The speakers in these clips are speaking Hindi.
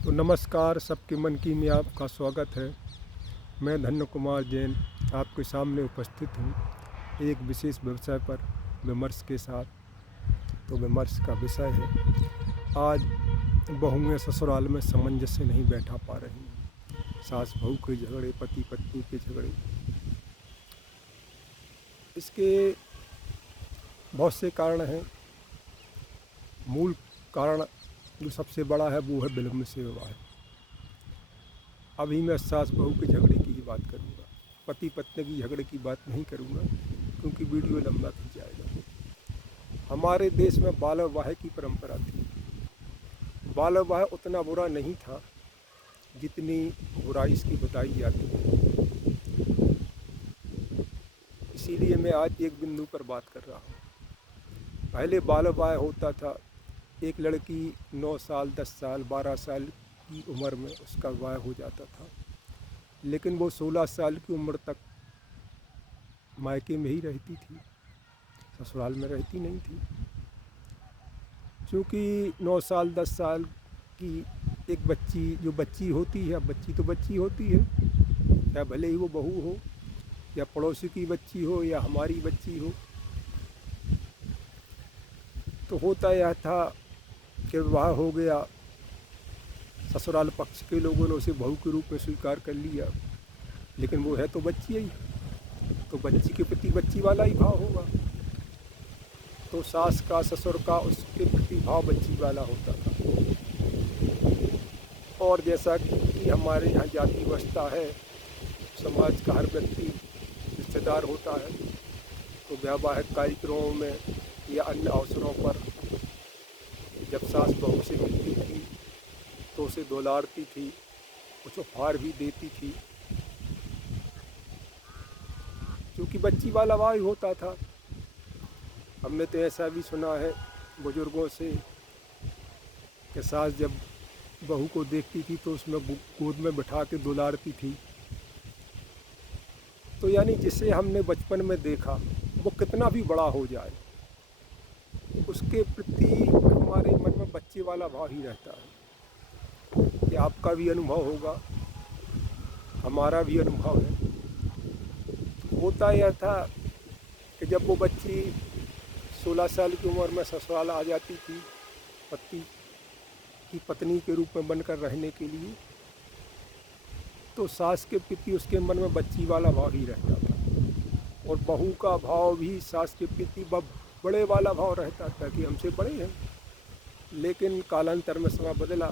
तो नमस्कार, सबके मन की में आपका स्वागत है। मैं धन्य कुमार जैन आपके सामने उपस्थित हूँ एक विशेष विषय पर विमर्श के साथ। तो विमर्श का विषय है, आज बहुएं ससुराल में सामंजस्य से नहीं बैठा पा रही हैं। सास बहू के झगड़े, पति पत्नी के झगड़े, इसके बहुत से कारण हैं। मूल कारण जो सबसे बड़ा है वो है विलम्ब से विवाह। अभी मैं सास बहू के झगड़े की ही बात करूंगा, पति पत्नी की झगड़े की बात नहीं करूंगा क्योंकि वीडियो लंबा खिंच जाएगा। हमारे देश में बाल विवाह की परंपरा थी। बाल विवाह उतना बुरा नहीं था जितनी बुराई इसकी बताई जाती है। इसीलिए मैं आज एक बिंदु पर बात कर रहा हूँ। पहले बाल विवाह होता था, एक लड़की 9 साल, 10 साल, 12 साल की उम्र में उसका विवाह हो जाता था, लेकिन वो 16 साल की उम्र तक मायके में ही रहती थी, ससुराल में रहती नहीं थी। क्योंकि 9 साल 10 साल की एक बच्ची जो बच्ची होती है, बच्ची तो बच्ची होती है, या भले ही वो बहू हो या पड़ोसी की बच्ची हो या हमारी बच्ची हो। तो होता यह था कि विवाह हो गया, ससुराल पक्ष के लोगों ने उसे बहू के रूप में स्वीकार कर लिया, लेकिन वो है तो बच्ची ही, तो बच्ची के प्रति बच्ची वाला ही भाव होगा। तो सास का, ससुर का उसके प्रति भाव बच्ची वाला होता था। और जैसा कि हमारे यहाँ जाति व्यवस्था है, समाज का हर व्यक्ति रिश्तेदार होता है, तो वैवाहिक कार्यक्रमों में या अन्य अवसरों पर जब सास बहू से मिलती थी तो उसे दुलारती थी, कुछ उपहार भी देती थी, क्योंकि बच्ची वाला भाव ही होता था। हमने तो ऐसा भी सुना है बुजुर्गों से कि सास जब बहू को देखती थी तो उसमें गोद में बिठा के दुलारती थी। तो यानी जिसे हमने बचपन में देखा, वो कितना भी बड़ा हो जाए, उसके प्रति हमारे मन में बच्चे वाला भाव ही रहता है। कि आपका भी अनुभव होगा, हमारा भी अनुभव है। होता यह था कि जब वो बच्ची 16 साल की उम्र में ससुराल आ जाती थी, पति की पत्नी के रूप में बनकर रहने के लिए, तो सास के प्रति उसके मन में बच्ची वाला भाव ही रहता था, और बहू का भाव भी सास के प्रति बड़े वाला भाव रहता था कि हमसे बड़े हैं। लेकिन कालांतर में समय बदला,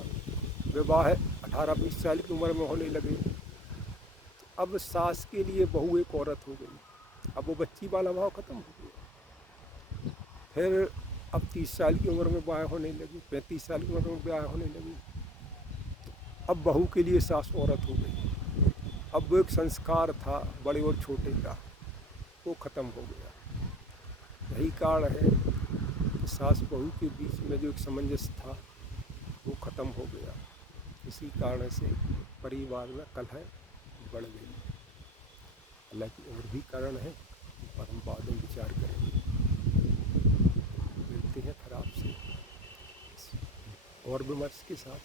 विवाह 18-20 साल की उम्र में होने लगे, तो अब सास के लिए बहू एक औरत हो गई। अब वो बच्ची वाला भाव ख़त्म हो गया। फिर अब 30 साल की उम्र में ब्याह होने लगी, 35 साल की उम्र में ब्याह होने लगी, तो अब बहू के लिए सास औरत हो गई। अब वो एक संस्कार था बड़े और छोटे का, वो ख़त्म हो गया। यही कारण है कि सास बहू के बीच में जो एक सामंजस्य था वो ख़त्म हो गया। इसी कारण से परिवार में कलह बढ़ गई। हालांकि और भी कारण है, पर हम बाद में विचार करेंगे। मिलते हैं फिर आपसे और विमर्श के साथ।